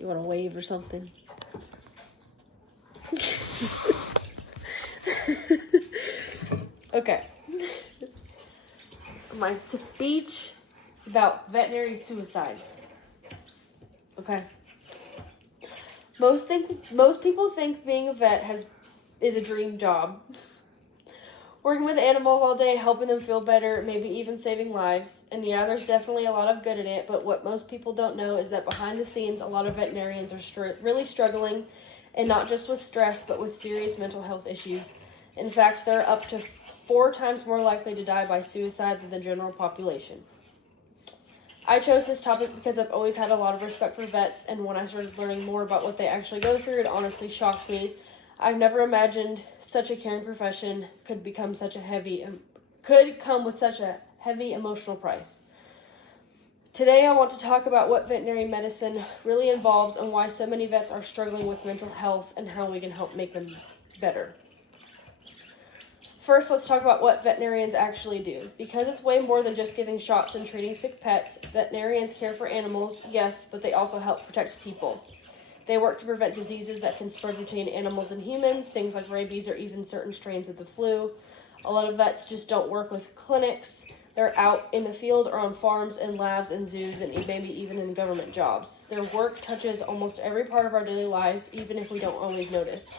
You want to wave or something? Okay. My speech is about veterinary suicide. Okay. Most people think being a vet is a dream job. Working with animals all day, helping them feel better, maybe even saving lives. And yeah, there's definitely a lot of good in it, but what most people don't know is that behind the scenes, a lot of veterinarians are really struggling, and not just with stress, but with serious mental health issues. In fact, they're up to 4 times more likely to die by suicide than the general population. I chose this topic because I've always had a lot of respect for vets, and when I started learning more about what they actually go through, it honestly shocked me. I've never imagined such a caring profession could come with such a heavy emotional price. Today I want to talk about what veterinary medicine really involves and why so many vets are struggling with mental health and how we can help make them better. First, let's talk about what veterinarians actually do. Because it's way more than just giving shots and treating sick pets, veterinarians care for animals, yes, but they also help protect people. They work to prevent diseases that can spread between animals and humans, things like rabies or even certain strains of the flu. A lot of vets just don't work with clinics. They're out in the field or on farms and labs and zoos and maybe even in government jobs. Their work touches almost every part of our daily lives, even if we don't always notice.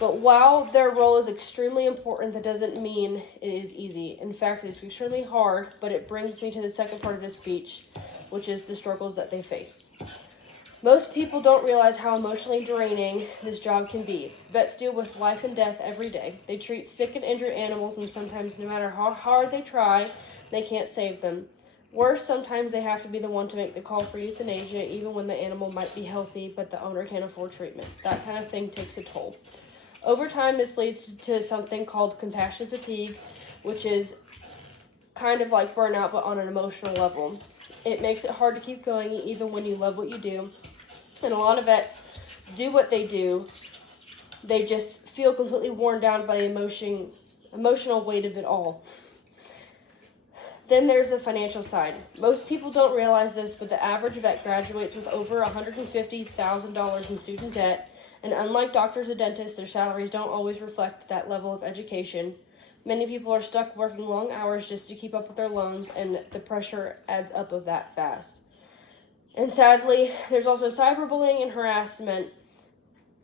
But while their role is extremely important, that doesn't mean it is easy. In fact, it's extremely hard, but it brings me to the second part of this speech, which is the struggles that they face. Most people don't realize how emotionally draining this job can be. Vets deal with life and death every day. They treat sick and injured animals, and sometimes no matter how hard they try, they can't save them. Worse, sometimes they have to be the one to make the call for euthanasia, even when the animal might be healthy, but the owner can't afford treatment. That kind of thing takes a toll. Over time, this leads to something called compassion fatigue, which is kind of like burnout, but on an emotional level. It makes it hard to keep going even when you love what you do. And a lot of vets do what they do. They just feel completely worn down by the emotional weight of it all. Then there's the financial side. Most people don't realize this, but the average vet graduates with over $150,000 in student debt. And unlike doctors and dentists, their salaries don't always reflect that level of education. Many people are stuck working long hours just to keep up with their loans, and the pressure adds up of that fast. And sadly, there's also cyberbullying and harassment.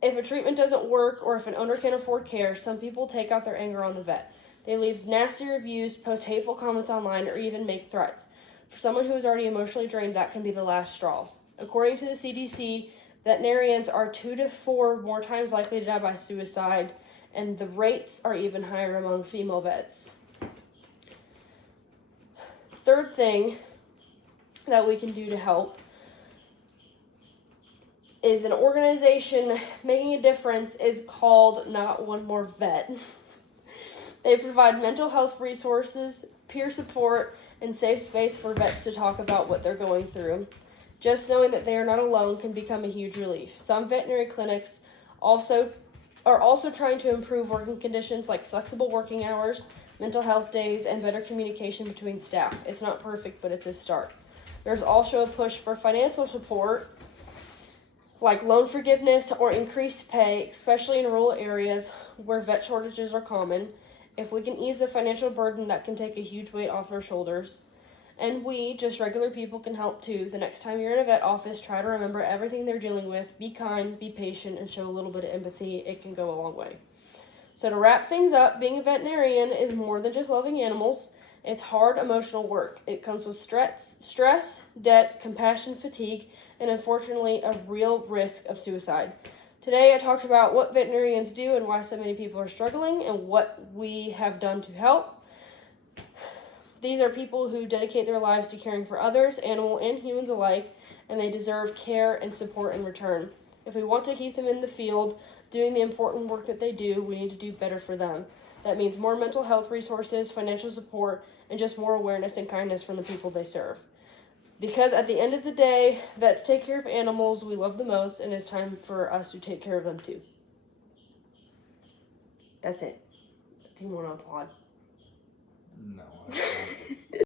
If a treatment doesn't work or if an owner can't afford care, some people take out their anger on the vet. They leave nasty reviews, post hateful comments online, or even make threats. For someone who is already emotionally drained, that can be the last straw. According to the CDC, veterinarians are 2 to 4 more times likely to die by suicide, and the rates are even higher among female vets. Third thing that we can do to help is an organization making a difference is called Not One More Vet. They provide mental health resources, peer support, and safe space for vets to talk about what they're going through. Just knowing that they are not alone can become a huge relief. Some veterinary clinics are also trying to improve working conditions like flexible working hours, mental health days, and better communication between staff. It's not perfect, but it's a start. There's also a push for financial support, like loan forgiveness or increased pay, especially in rural areas where vet shortages are common. If we can ease the financial burden, that can take a huge weight off their shoulders. And we, just regular people, can help too. The next time you're in a vet office, try to remember everything they're dealing with. Be kind, be patient, and show a little bit of empathy. It can go a long way. So to wrap things up, being a veterinarian is more than just loving animals. It's hard, emotional work. It comes with stress, debt, compassion, fatigue, and unfortunately, a real risk of suicide. Today, I talked about what veterinarians do and why so many people are struggling and what we have done to help. These are people who dedicate their lives to caring for others, animal and humans alike, and they deserve care and support in return. If we want to keep them in the field, doing the important work that they do, we need to do better for them. That means more mental health resources, financial support, and just more awareness and kindness from the people they serve. Because at the end of the day, vets take care of animals we love the most, and it's time for us to take care of them too. That's it. Do you want to applaud? No.